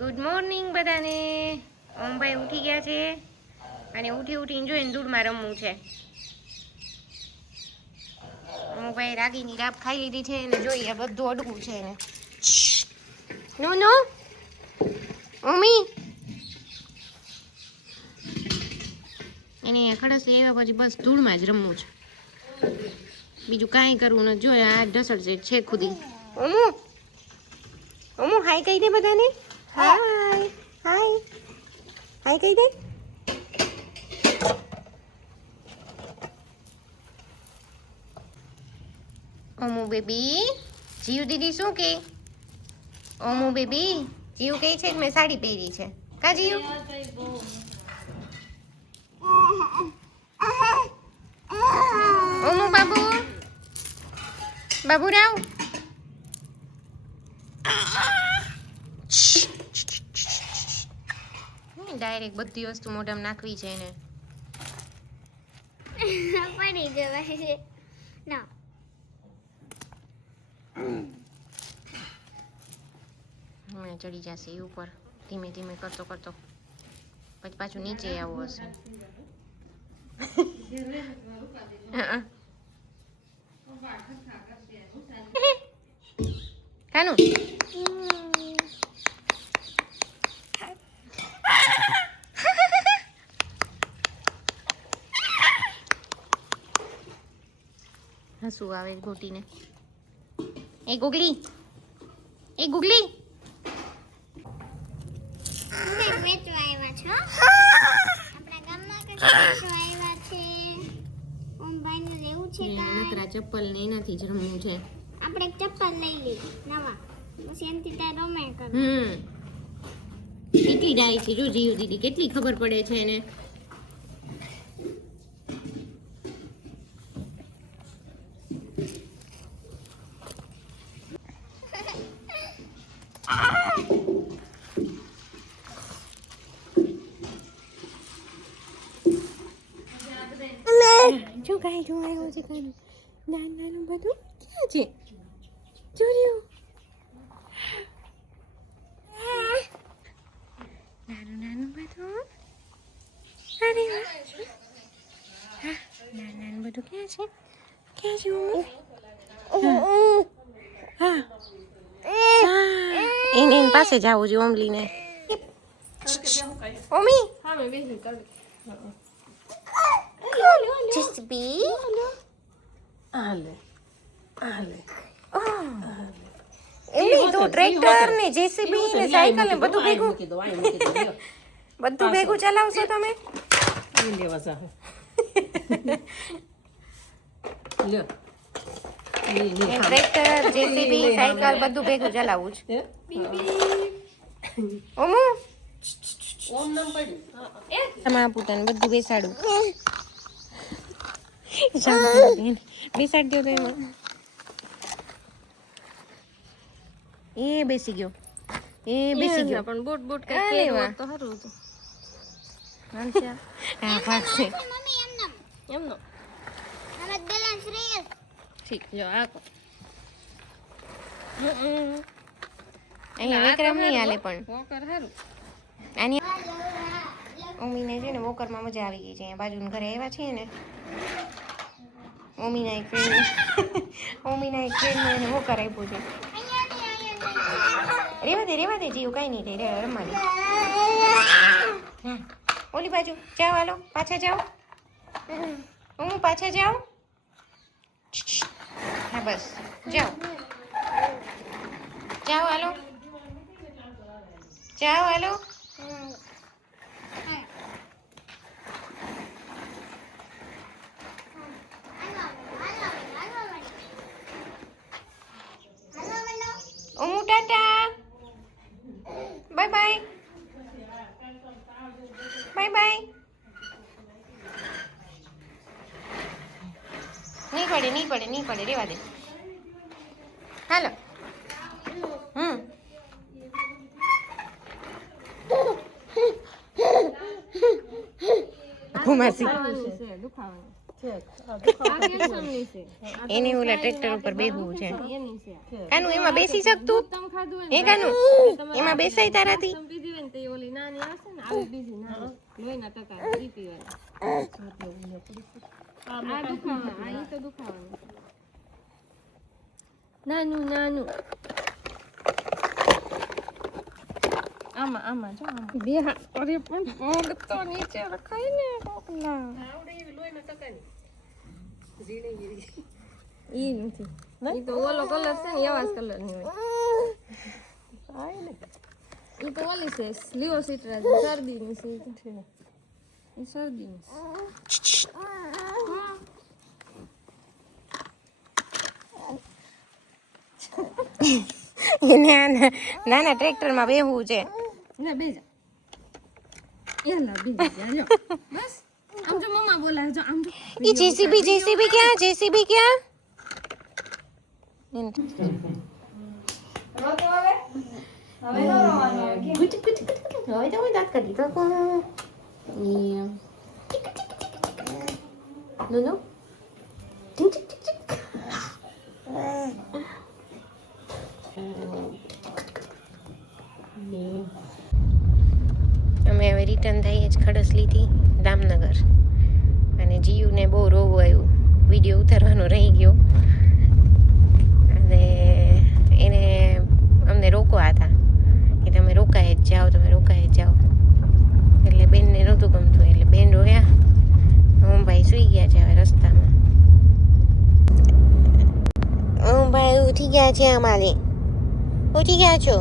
Good morning બધાને. ઓમભાઈ ઉઠી ગયા છે અને ઉઠીને જોઈને ધૂળમાં રમવું છે. ઓમભાઈ રાગીની રાબ ખાઈ લીધી છે અને જોઈએ બધું અડવું છે એને. નો નો મમ્મી એને ખડસ લેવા પછી બસ ધૂળમાં જ રમવું છે, બીજું કાંઈ કરવું નથી. જોઈએ આ ઢસડ છે ખુદી. ઓમુ હાય કહી દે બધાને. હાય હાય હાય કહી દે. ઓમુ બેબી જીવ દીદી શું કે? ઓમુ બેબી જીવ કહે છે કે મેં સાડી પહેરી છે. કા જીવ? ઓમુ બાબુ બાબુ રાવ. ડાયરેક્ટ બધી વસ્તુ મોઢામાં નાખવી છે એને. પડી જવાય છે ના. હમણાં ચડી જશે એ ઉપર ધીમે ધીમે કરતો કરતો, પછી પાછું નીચે આવવું હશે. કાનું હસવું આવે ગોટીને. એ ગુગલી એ ગુગલી વેચવા આવ્યા છો આપણા ગામમાં કે વેચવા આવ્યા છે. ઓમ ભાઈને લેવું છે કાંઈ? નકરા ચપ્પલ ને એનાથી જ રમવું છે. આપણે એક ચપ્પલ લઈ લીધી નવા, પછી એમથી ત્યાં રમે કર. કેટલી ડાય છે જો જીવ દીદી, કેટલી ખબર પડે છે એને. જો ગાય જો આવ્યો છે કાનું. નાનું બધું ક્યાં છે? જોયું નાનું બધું. અરે વાહ, નાનું બધું ક્યાં છે? ક્યાં છે મમ્મી? હા એને પાસે જવું છે ઓમલીને. ઓમી જેસીબી એમની તો ટ્રેક્ટર ને જેસીબી ને સાયકલ ને બધું ભેગું ચલાવશો તમે? ટ્રેક્ટર જેસીબી સાયકલ બધું ભેગું ચલાવવું છે. ઓમુ તમારા પુતાને બધું બેસાડું. બેસાડ દો તો એમાં. એ બેસી ગયો પણ બોટ બોટ કઈ લેવા તો સારું હતું. હા ભાગશે મમ્મી એમનો. આમાં બેલેન્સ રહે. ઠીક જો આ કો અહીંયા વિક્રમ નહીં હાલે પણ વોકર સારું. આની મમ્મીને છે ને વોકરમાં મજા આવી ગઈ છે. અહીંયા બાજુના ઘરે આવ્યા છીએ ને મમ્મીના એક ફ્રેન્ડને એને વોકર આપ્યું છે. રેવા દે જીવ, કાંઈ નહીં થાય, રમવા દે. હા ઓલી બાજુ જાઓ, હાલો પાછા જાઓ. હું પાછા જાઓ. હા બસ જાઓ હાલો હાલો. ઓમુ tata, bye bye bye bye. નહીં પડે રેવા દે. હાલો. ઘુમાસી એને ઓલા ટ્રેક્ટર ઉપર બેહવું છે કાનું એમાં બેસી શકતું હે કાનું એમાં બેસાય તારાથી નાનું નાનું આમાં આમાં જો આમાં બે અરે પણ પગ તો નીચે રખાય ને કોકલા ઈ નથી ઈ તો ઓલો કલર છે ને એવા જ કલર ની હોય ઈ તો ઓલી છે લીવો સીટરા શરદી ની છે ઈ શરદી ની એને નાના ટ્રેક્ટરમાં બેહવું છે ના બેજા એલા બેજા લ્યો બસ આમ જો મમ્મા બોલાવે જો આમ ઈ જેસીબી ક્યાં જેસીબી ક્યાં હવે તો દાંત કરી તો નો ટીક ટીક ટીક અમે હવે રિટર્ન થઈએ જ ખડસલીથી દામનગર અને જીયુને બહુ રોવું આવ્યું વિડીયો ઉતારવાનો રહી ગયો અને એને અમને રોકવા હતા કે તમે રોકાય જ જાઓ એટલે બેનને નહોતું ગમતું એટલે બેન રોયા હું ભાઈ સૂઈ ગયા છે હવે રસ્તામાં ભાઈ ઉઠી ગયા છે અમારે ઉઠી ગયા છો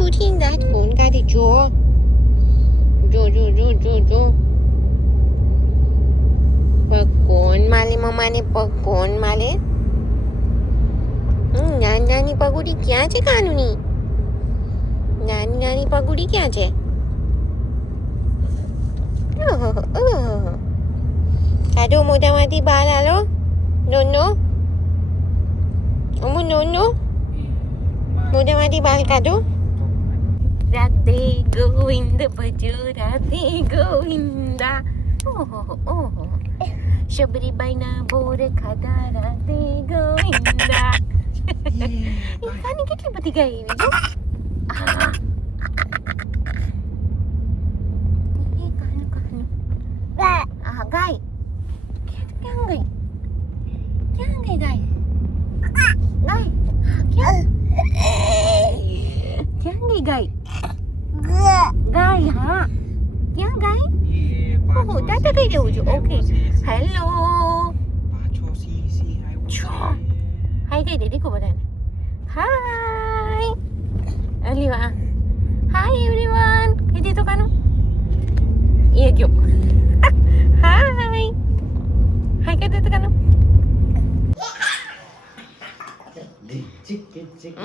ઉઠીને દાંત ફોન કાઢી જો પગ કોણ માલે મમ્માને પગ કોણ માલે નાની પગુડી ક્યાં છે કાનુની નાની પગુડી ક્યાં છે કાઢો મોઢામાંથી બહાર હાલો નો મોઢામાંથી બહાર કાઢો રાધે ગોવિંદ ભજો રાધે ગોવિંદા ઓહો શબરીબાઈના બોર ખાધા રાધે ગોવિંદા એ કાની કેટલી બધી ગાય એવી જો ગાય ક્યાં ગઈ ગાય ક્યાં ગઈ ગાય હા ક્યાં ગાય ઓહો તાતા કઈ દેવું છું ઓકે હેલો હાય કઈ દે દેખો બધાને હાય અલીવા હાય એવરીવન કઈ દે તો કાનું એ ગયો હાય હાય કઈ દે તો કાનું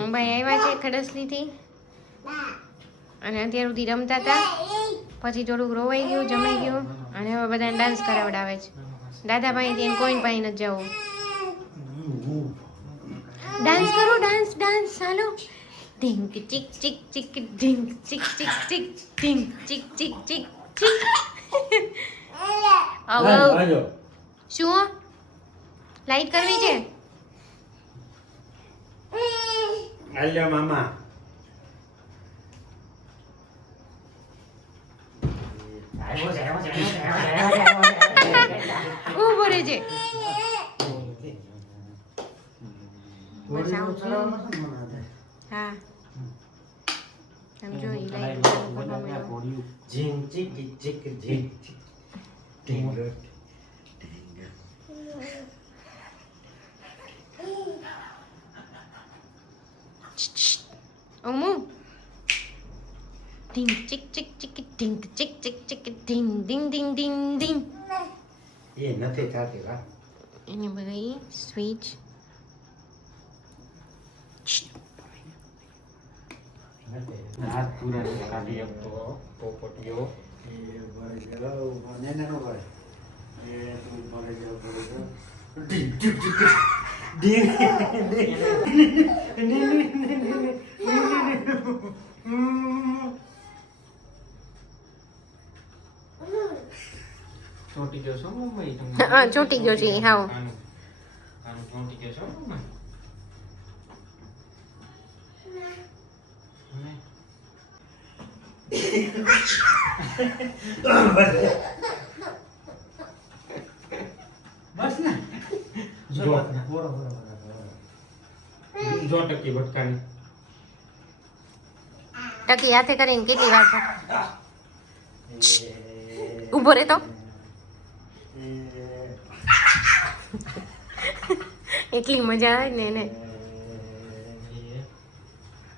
ભાઈ આવ્યા છે ખડસલીથી અને અત્યાર સુધી રમતા હતા પછી થોડુંક રોવાઈ ગયું જમાઈ ગયું અને હવે બધાને ડાન્સ કરાવડાવે છે દાદાભાઈ ત્યાં કોઈ પાસે નથી જવું ડાન્સ કરો ડાન્સ હાલો ઢીંક ચીક ચીક ચીક ઢીંક ચીક ચીક ચીક ઢીંક ચીક ચીક ચીક ચીક આવો શું લાઈટ કરવી છે આલ્યો મામા ઉભો રહે છે હા સમજો ઈ લાઈટ ઝીંગ ચીક ચીક ઝીંગ ઢીંગ ઓમુ ઢીંગ ચીક ચીક ચીક ઢીંગ ચીક ચીક ચીક ઢીંગ ડીંગ ડીંગ ડીંગ ડીંગ એ નથી થતી વા એને બધી સ્વિચ હાથ પૂરા કાઢી આપતો પોપટીઓ એ ભરે ગયો ને નો ભરે એ તું ભરે ગયો ડીંગ ડીંગ ડીંગ ચોંટી ગયો છો મમ્મી તમે હા, ચોંટી ગયો છે, હાવ. આનું ચોંટી ગયો છો મમ્મી બસ ને જો. જો ટકી ભટકાની ટકી હાથે કરીને કેટલી વાર છે? ઊભો રહે તો એટલી મજા આવે ને એને.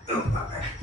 એ